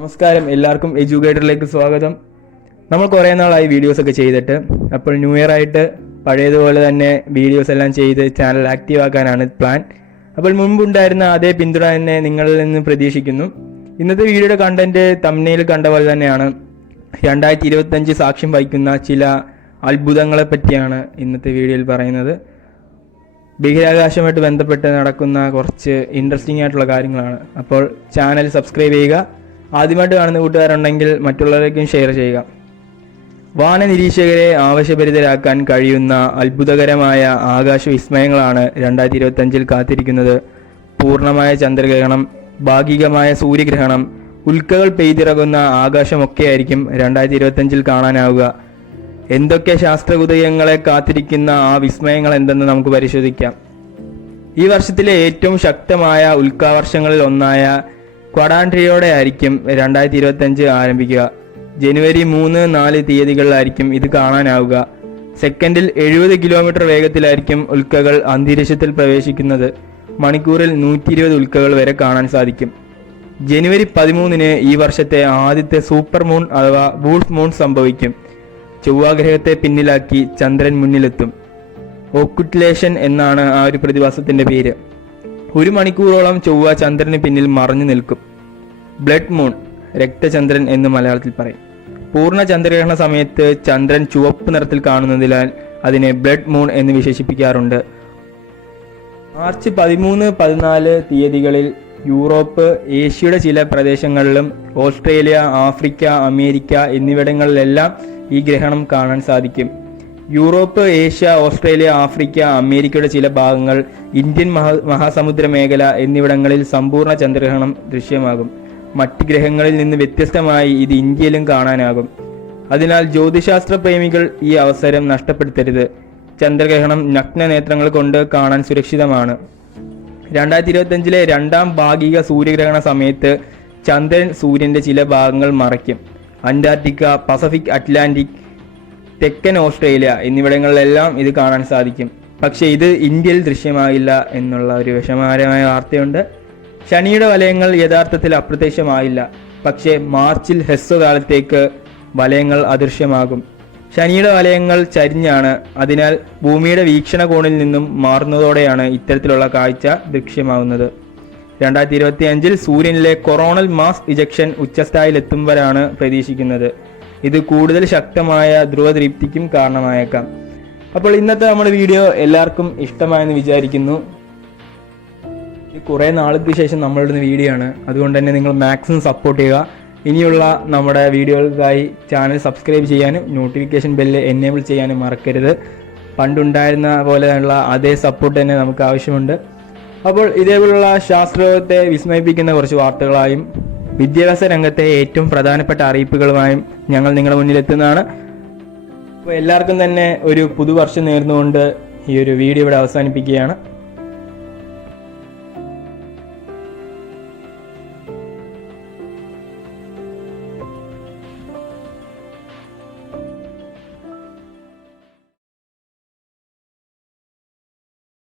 നമസ്കാരം, എല്ലാവർക്കും എഡ്യൂക്കേറ്ററിലേക്ക് സ്വാഗതം. നമ്മൾ കുറേ നാളായി വീഡിയോസൊക്കെ ചെയ്തിട്ട്, അപ്പോൾ ന്യൂ ഇയർ ആയിട്ട് പഴയതുപോലെ തന്നെ വീഡിയോസ് എല്ലാം ചെയ്ത് ചാനൽ ആക്റ്റീവ് ആക്കാനാണ് പ്ലാൻ. അപ്പോൾ മുമ്പുണ്ടായിരുന്ന അതേ പിന്തുണ തന്നെ നിങ്ങളിൽ നിന്ന് പ്രതീക്ഷിക്കുന്നു. ഇന്നത്തെ വീഡിയോയുടെ കണ്ടന്റ് തംബ്നെയിൽ കണ്ട പോലെ തന്നെയാണ്. 2025 സാക്ഷ്യം വഹിക്കുന്ന ചില അത്ഭുതങ്ങളെ പറ്റിയാണ് ഇന്നത്തെ വീഡിയോയിൽ പറയുന്നത്. ബഹിരാകാശമായിട്ട് ബന്ധപ്പെട്ട് നടക്കുന്ന കുറച്ച് ഇൻട്രസ്റ്റിംഗ് ആയിട്ടുള്ള കാര്യങ്ങളാണ്. അപ്പോൾ ചാനൽ സബ്സ്ക്രൈബ് ചെയ്യുക. ആദ്യമായിട്ട് കാണുന്ന കൂട്ടുകാരുണ്ടെങ്കിൽ മറ്റുള്ളവരേക്കും ഷെയർ ചെയ്യുക. വാന നിരീക്ഷകരെ ആവശ്യഭരിതരാക്കാൻ കഴിയുന്ന അത്ഭുതകരമായ ആകാശ വിസ്മയങ്ങളാണ് 2025 കാത്തിരിക്കുന്നത്. പൂർണ്ണമായ ചന്ദ്രഗ്രഹണം, ഭാഗികമായ സൂര്യഗ്രഹണം, ഉൽക്കകൾ പെയ്തിറങ്ങുന്ന ആകാശമൊക്കെയായിരിക്കും 2025 കാണാനാവുക. എന്തൊക്കെ ശാസ്ത്രകുതയങ്ങളെ കാത്തിരിക്കുന്ന ആ വിസ്മയങ്ങൾ എന്തെന്ന് നമുക്ക് പരിശോധിക്കാം. ഈ വർഷത്തിലെ ഏറ്റവും ശക്തമായ ഉൽക്കാവർഷങ്ങളിൽ ഒന്നായ ക്വാഡ്രാന്റിയോടെ ആയിരിക്കും 2025 ആരംഭിക്കുക. ജനുവരി 3-4 തീയതികളിലായിരിക്കും ഇത് കാണാനാവുക. സെക്കൻഡിൽ 70 കിലോമീറ്റർ വേഗത്തിലായിരിക്കും ഉൽക്കകൾ അന്തരീക്ഷത്തിൽ പ്രവേശിക്കുന്നത്. മണിക്കൂറിൽ 120 ഉൽക്കകൾ വരെ കാണാൻ സാധിക്കും. ജനുവരി 13 ഈ വർഷത്തെ ആദ്യത്തെ സൂപ്പർ മൂൺ അഥവാ വൂൾഫ് മൂൺ സംഭവിക്കും. ചൊവ്വാഗ്രഹത്തെ പിന്നിലാക്കി ചന്ദ്രൻ മുന്നിലെത്തും. ഓക്കുലേഷൻ എന്നാണ് ആ ഒരു പ്രതിഭാസത്തിന്റെ പേര്. 1 മണിക്കൂറോളം ചൊവ്വ ചന്ദ്രന് പിന്നിൽ മറഞ്ഞു നിൽക്കും. ബ്ലഡ് മൂൺ, രക്തചന്ദ്രൻ എന്ന് മലയാളത്തിൽ പറയും. പൂർണ്ണ ചന്ദ്രഗ്രഹണ സമയത്ത് ചന്ദ്രൻ ചുവപ്പ് നിറത്തിൽ കാണുന്നതിനാൽ അതിനെ ബ്ലഡ് മൂൺ എന്ന് വിശേഷിപ്പിക്കാറുണ്ട്. മാർച്ച് 13-14 തീയതികളിൽ യൂറോപ്പ്, ഏഷ്യയുടെ ചില പ്രദേശങ്ങളിലും ഓസ്ട്രേലിയ, ആഫ്രിക്ക, അമേരിക്ക എന്നിവിടങ്ങളിലെല്ലാം ഈ ഗ്രഹണം കാണാൻ സാധിക്കും. യൂറോപ്പ്, ഏഷ്യ, ഓസ്ട്രേലിയ, ആഫ്രിക്ക, അമേരിക്കയുടെ ചില ഭാഗങ്ങൾ, ഇന്ത്യൻ മഹാസമുദ്ര മേഖല എന്നിവിടങ്ങളിൽ സമ്പൂർണ്ണ ചന്ദ്രഗ്രഹണം ദൃശ്യമാകും. മറ്റ് ഗ്രഹങ്ങളിൽ നിന്ന് വ്യത്യസ്തമായി ഇത് ഇന്ത്യയിലും കാണാനാകും. അതിനാൽ ജ്യോതിശാസ്ത്ര പ്രേമികൾ ഈ അവസരം നഷ്ടപ്പെടുത്തരുത്. ചന്ദ്രഗ്രഹണം നഗ്നനേത്രങ്ങൾ കൊണ്ട് കാണാൻ സുരക്ഷിതമാണ്. 2025 രണ്ടാം ഭാഗിക സൂര്യഗ്രഹണ സമയത്ത് ചന്ദ്രൻ സൂര്യന്റെ ചില ഭാഗങ്ങൾ മറയ്ക്കും. അന്റാർട്ടിക്ക, പസഫിക്, അറ്റ്ലാന്റിക്, തെക്കൻ ഓസ്ട്രേലിയ എന്നിവിടങ്ങളിലെല്ലാം ഇത് കാണാൻ സാധിക്കും. പക്ഷേ ഇത് ഇന്ത്യയിൽ ദൃശ്യമാകില്ല എന്നുള്ള ഒരു വിഷമകരമായ വാർത്തയുണ്ട്. ശനിയുടെ വലയങ്ങൾ യഥാർത്ഥത്തിൽ അപ്രത്യക്ഷമായില്ല. പക്ഷേ മാർച്ചിൽ ഹ്രസ്വകാലത്തേക്ക് വലയങ്ങൾ അദൃശ്യമാകും. ശനിയുടെ വലയങ്ങൾ ചരിഞ്ഞാണ്. അതിനാൽ ഭൂമിയുടെ വീക്ഷണകോണിൽ നിന്നും മാറുന്നതോടെയാണ് ഇത്തരത്തിലുള്ള കാഴ്ച ദൃശ്യമാകുന്നത്. 2025 സൂര്യനിലെ കൊറോണൽ മാസ് ഇജക്ഷൻ ഉച്ചസ്ഥായിലെത്തുമ്പോഴാണ് പ്രതീക്ഷിക്കുന്നത്. ഇത് കൂടുതൽ ശക്തമായ ധ്രുവദീപ്തിക്കും കാരണമായേക്കാം. അപ്പോൾ ഇന്നത്തെ നമ്മുടെ വീഡിയോ എല്ലാവർക്കും ഇഷ്ടമായെന്ന് വിചാരിക്കുന്നു. കുറേ നാൾക്ക് ശേഷം നമ്മളിടുന്ന വീഡിയോ ആണ്. അതുകൊണ്ട് തന്നെ നിങ്ങൾ മാക്സിമം സപ്പോർട്ട് ചെയ്യുക. ഇനിയുള്ള നമ്മുടെ വീഡിയോകൾക്കായി ചാനൽ സബ്സ്ക്രൈബ് ചെയ്യാനും നോട്ടിഫിക്കേഷൻ ബെല്ല് എനേബിൾ ചെയ്യാനും മറക്കരുത്. പണ്ടുണ്ടായിരുന്ന പോലെയുള്ള അതേ സപ്പോർട്ട് തന്നെ നമുക്ക് ആവശ്യമുണ്ട്. അപ്പോൾ ഇതേപോലുള്ള ശാസ്ത്രത്തെ വിസ്മയിപ്പിക്കുന്ന കുറച്ച് വാർത്തകളായും വിദ്യാഭ്യാസ രംഗത്തെ ഏറ്റവും പ്രധാനപ്പെട്ട അറിയിപ്പുകളുമായും ഞങ്ങൾ നിങ്ങളുടെ മുന്നിലെത്തുന്നതാണ്. അപ്പോൾ എല്ലാവർക്കും തന്നെ ഒരു പുതുവർഷം നേർന്നുകൊണ്ട് ഈ ഒരു വീഡിയോ ഇവിടെ അവസാനിപ്പിക്കുകയാണ്.